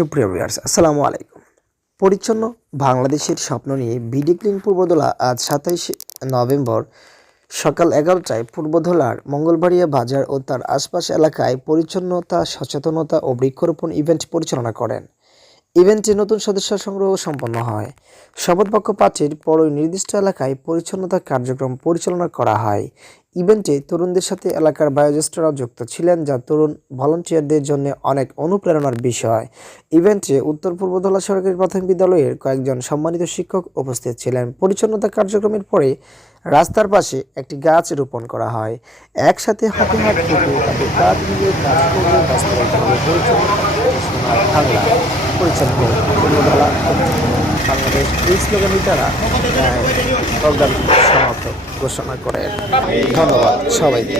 সুপ্রিয় ভিউয়ার্স, আসসালামু আলাইকুম। পরিচ্ছন্ন বাংলাদেশের স্বপ্ন নিয়ে বিডি ক্লিন পূর্বদোলা আজ সাতাইশে নভেম্বর সকাল এগারোটায় পূর্বধলার মঙ্গলবাড়িয়া বাজার ও তার আশপাশ এলাকায় পরিচ্ছন্নতা, সচেতনতা ও বৃক্ষরোপণ ইভেন্ট পরিচালনা করেন। ইভেন্টে নতুন সদস্য সংগ্রহ সম্পন্ন হয়। শপথবাক্য পাঠের পরই নির্দিষ্ট এলাকায় পরিচ্ছন্নতা কার্যক্রম পরিচালনা করা হয়। ইভেন্টে তরুণদের সাথে এলাকার বয়োজ্যেষ্ঠরাও যুক্ত ছিলেন, যা তরুণ ভলান্টিয়ারদের জন্য অনেক অনুপ্রেরণার বিষয়। ইভেন্টে উত্তর পূর্বধলা সরকারি প্রাথমিক বিদ্যালয়ের কয়েকজন সম্মানিত শিক্ষক উপস্থিত ছিলেন। পরিচ্ছন্নতা কার্যক্রমের পরে রাস্তার পাশে একটি গাছ রোপণ করা হয়। একসাথে হাতে হাত থেকে হবে। পরিচ্ছন্ন বাংলা পরিচ্ছন্ন বাংলাদেশ এই স্লোগানে তারা প্রোগ্রাম সমাপ্ত ঘোষণা করেন ধন্যবাদ সবাইকে।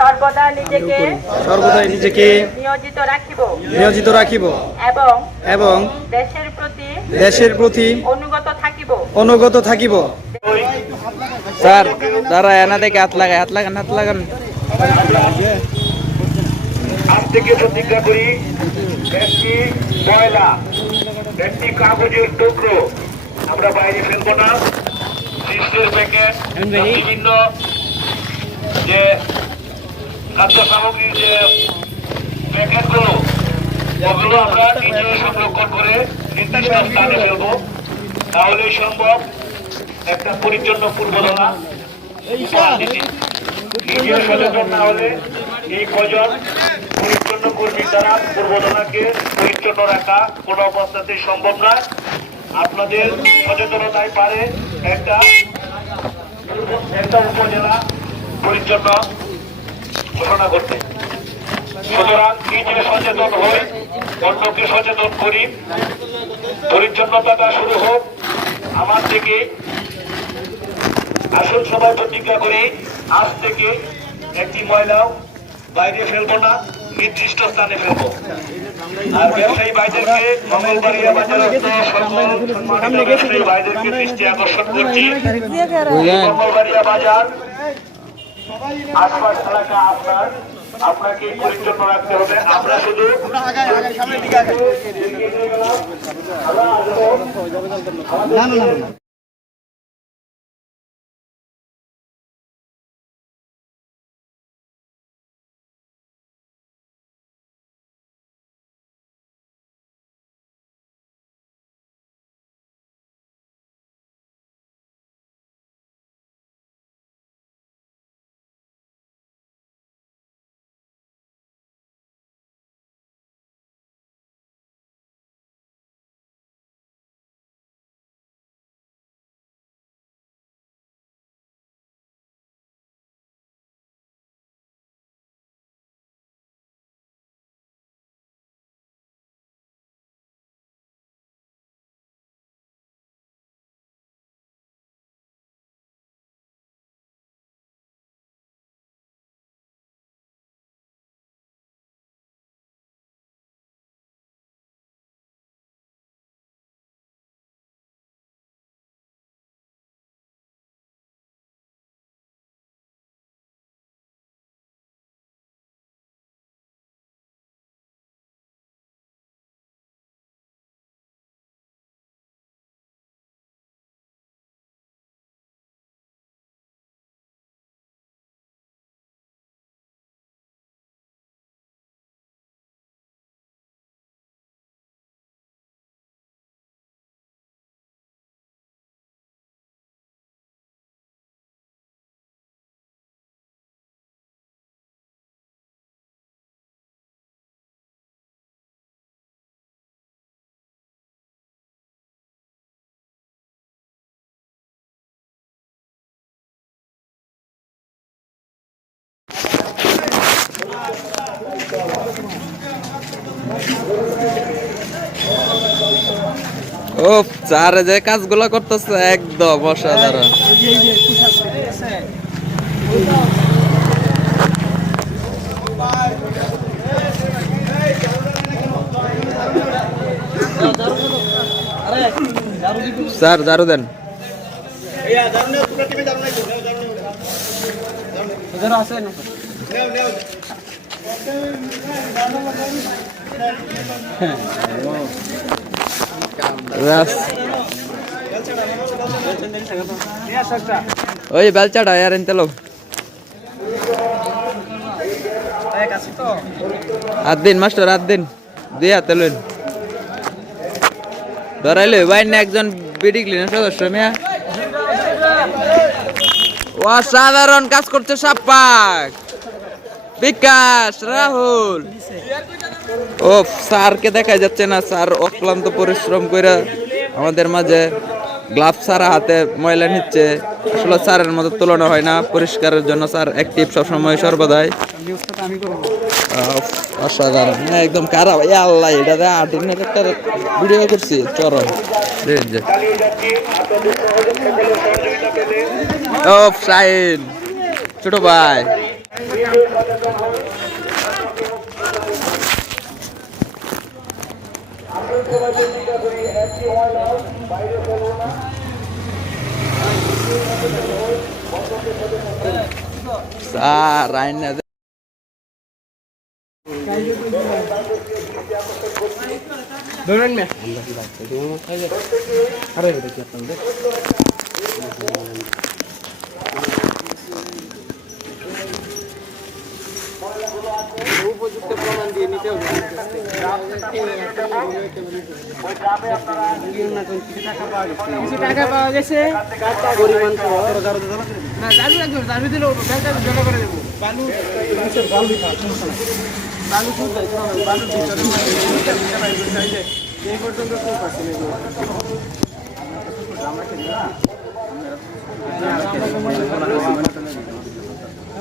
সর্বদা নিজেকে সর্বদাই নিজেকে নিয়োজিত রাখিব। নিয়োজিত রাখিব। এবং এবং দেশের প্রতি দেশের প্রতি অনুগত থাকিব। অনুগত থাকিব। স্যার দাঁড়া এনা দেখে হাত লাগায় হাত লাগান হাত লাগান। থেকে প্রতিজ্ঞা করি একটি ময়লা একটি কাগজের টুকরো আমরা বাইরে ফেলব না। চিপসের প্যাকেট বিভিন্ন যে খাদ্য সামগ্রীর যে প্যাকেটগুলো ওগুলো আমরা নিজে সংরক্ষণ করে নির্দিষ্ট স্থানে ফেলব। তাহলেই সম্ভব একটা পরিচ্ছন্ন পূর্বধনা নিজে সচেতন না হলে এই কজন পরিচ্ছন্ন কর্মীর দ্বারা পূর্বধনাকে পরিচ্ছন্ন রাখা কোনো অবস্থাতেই সম্ভব না আপনাদের সচেতনতায় পারে একটা একটা উপজেলা পরিচ্ছন্ন ঘোষণা করতে সুতরাং নিজে সচেতন হই, অন্যকে সচেতন করি। পরিচ্ছন্নতাটা শুরু হোক। আমার থেকে আসল সবাই প্রতিজ্ঞা করি, আজ থেকে একটি ময়লাও বাইরে ফেলব না। নির্দিষ্ট স্থানে ফেলব। আর ব্যবসায়ী ভাইদেরকে মঙ্গলবাড়িয়া বাজারস্থ সম্মানিত ব্যবসায়ী ভাইদেরকে দৃষ্টি আকর্ষণ করছি। মঙ্গলবাড়িয়া বাজার আশপাশ এলাকা আপনার আপনাকে পরিচ্ছন্ন রাখতে হবে। আমরা শুধু ও স্যার যে কাজগুলো করতেছে একদম অসাধারণ। স্যার ঝাড়ু দেন। রাস- ওই বেলচাটা ইয়ার এনতে লো হাত দিন, মাস্টার হাত দিন। দিয়ে হাতে লইন। ধরাইলে বাইন একজন বিডি ক্লিনার সদস্য, মিয়া। অসাধারণ কাজ করছে সাপ্পাক। বিকাশ, রাহুল। ও স্যারকে দেখা যাচ্ছে না, স্যার অক্লান্ত পরিশ্রম করে আমাদের মাঝে গ্লাভস ছাড়া হাতে ময়লা নিচ্ছে। আসলে স্যারের মতো তুলনা হয় না, পরিষ্কারের জন্য স্যার অ্যাক্টিভ সবসময় সর্বদাই। অসাধারণ। একদম কারা ভাই আল্লাহ, এটা দে আটিনের একটা ভিডিও করছি, চরম। ও শাহিন, ছোট ভাই। স্যার আইনা দে কিছু টাকা পাওয়া গেছে না দাবি রাখব দাবি ব্যাংকটা জমা করে দেবো বালু বালু বালু এই পর্যন্ত খুব পাচ্ছি বাইরে